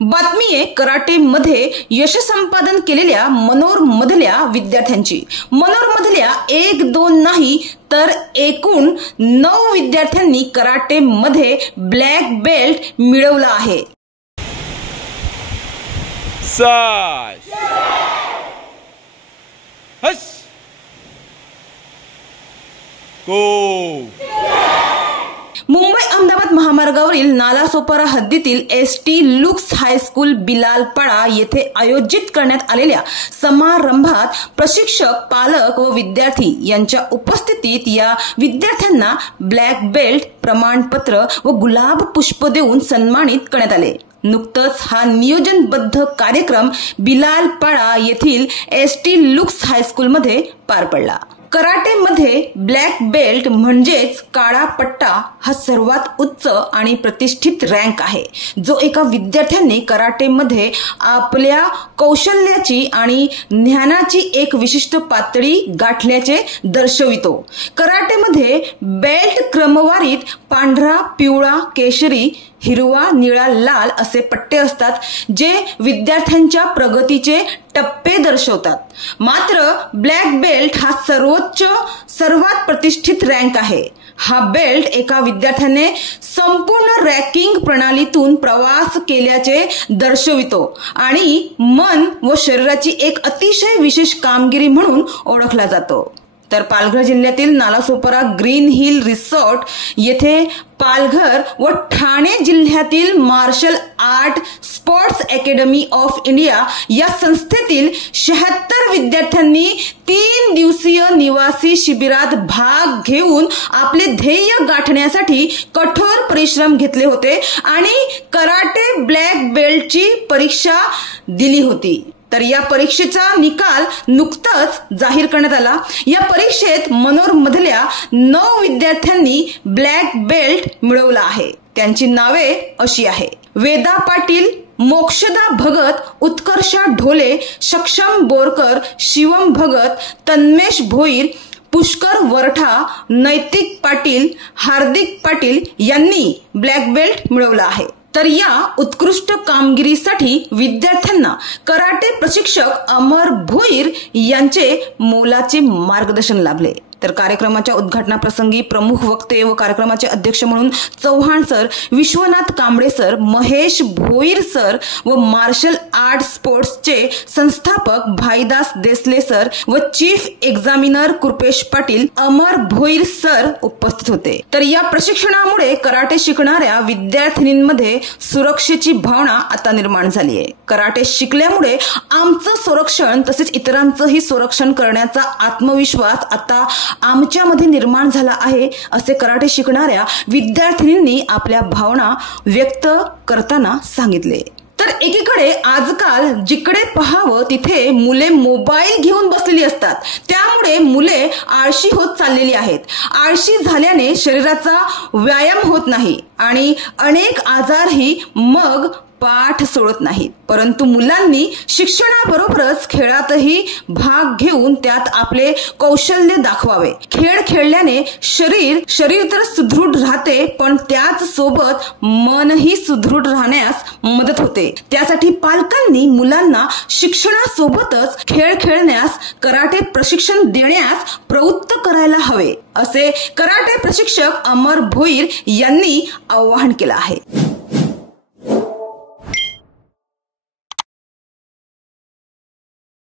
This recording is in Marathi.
बातमी आहे कराटे मध्ये यश संपादन केलेल्या मनोर मधल्या विद्यार्थ्यांची। मनोर मधल्या 1-2 नाही तर एकूण 9 विद्यार्थ्यांनी कराटे मध्ये ब्लॅक बेल्ट मिळवला आहे। साश हस को मुंबई अहमदाबाद महामार्गावरील नालासोपारा हद्दीतील एसटी लुक्स हायस्कूल बिलालपाडा येथे आयोजित करण्यात आलेल्या समारंभात प्रशिक्षक, पालक व विद्यार्थी यांच्या उपस्थितीत या विद्यार्थ्यांना ब्लॅक बेल्ट, प्रमाणपत्र व गुलाब पुष्प देऊन सन्मानित करण्यात आले। नुकतंच हा नियोजनबद्ध कार्यक्रम बिलालपाडा येथील एसटी लुक्स हायस्कूल मध्ये पार पडला। कराटे मध्ये ब्लॅक बेल्ट म्हणजेच काळा पट्टा हा सर्वात उच्च आणि प्रतिष्ठित रँक आहे, जो एका विद्यार्थ्याने कराटे मध्ये आपल्या कौशल्याची आणि ज्ञानाची एक विशिष्ट पातळी गाठल्याचे दर्शवितो। कराटे मध्ये बेल्ट क्रमवारीत पांढरा, पिवळा, केशरी, हिरवा, निळा, लाल असे पट्टे असतात, जे विद्यार्थ्यांच्या प्रगतीचे टप्पे दर्शवतात। मात्र ब्लॅक बेल्ट हा सर्वात प्रतिष्ठित रँक आहे। हा बेल्ट एका विद्यार्थ्याने संपूर्ण रँकिंग प्रणालीतून प्रवास केल्याचे दर्शवितो आणि मन व शरीराची एक अतिशय विशेष कामगिरी म्हणून ओळखला जातो। तर पालघर जिल्ह्यातील नालासोपारा ग्रीन हिल रिसॉर्ट येथे पालघर व ठाणे जिल्ह्यातील martial art sports academy of India या संस्थेतील 76 विद्यार्थ्यांनी 3 दिवसीय निवासी शिबिरात भाग घेऊन आपले ध्येय गाठण्यासाठी कठोर परिश्रम घेतले होते आणि कराटे ब्लॅक बेल्टची परीक्षा दिली होती। तर या परीक्षेचा निकाल नुकताच जाहीर करण्यात आला। या परीक्षेत मनोर मधल्या 9 विद्यार्थ्यांनी ब्लॅक बेल्ट मिळवला आहे। त्यांची नावे अशी आहे: वेदा पाटील, मोक्षदा भगत, उत्कर्षा ढोले, सक्षम बोरकर, शिवम भगत, तन्मेश भोईर, पुष्कर वरठा, नैतिक पाटील, हार्दिक पाटील यांनी ब्लॅक बेल्ट मिळवला आहे। तर या उत्कृष्ट कामगिरीसाठी विद्यार्थ्यांना कराटे प्रशिक्षक अमर भोईर यांचे मोलाचे मार्गदर्शन लाभले। तर कार्यक्रमाच्या उद्घाटनाप्रसंगी प्रमुख वक्ते व कार्यक्रमाचे अध्यक्ष म्हणून Chavan sir, Vishwanath Kamble sir, Mahesh Bhoir sir व मार्शल आर्ट स्पोर्ट्सचे संस्थापक भाईदास देसले सर व चीफ एक्झामिनर कृपेश पाटील, अमर भोईर सर उपस्थित होते। तर या प्रशिक्षणामुळे कराटे शिकणाऱ्या विद्यार्थिनींमध्ये सुरक्षेची भावना आता निर्माण झाली आहे। कराटे शिकल्यामुळे आमचं संरक्षण तसेच इतरांचंही संरक्षण करण्याचा आत्मविश्वास आता आमच्यामध्ये निर्माण झाला आहे, असे कराटे शिकणाऱ्या विद्यार्थिनींनी आपल्या भावना व्यक्त करताना सांगितले। तर एकीकडे आजकाल जिकडे पाहावं तिथे मुले मोबाईल घेऊन बसलेली असतात, त्यामुळे मुले आळशी होत चाललेली आहेत। आळशी झाल्याने शरीराचा व्यायाम होत नाही आणि अनेक आजारही मग पाठ सोडत नाहीत। परंतु मुलांनी शिक्षणाबरोबरच खेळातही भाग घेऊन त्यात आपले कौशल्य दाखवावे। खेळ खेळल्याने शरीर तर सुदृढ राहते, पण त्याच सोबत मनही सुदृढ राहण्यास मदत होते। त्यासाठी पालकांनी मुलांना शिक्षणासोबतच खेळ खेळण्यास कराटे प्रशिक्षण देण्यास प्रवृत्त करायला हवे, असे कराटे प्रशिक्षक अमर भोईर यांनी आवाहन केले आहे।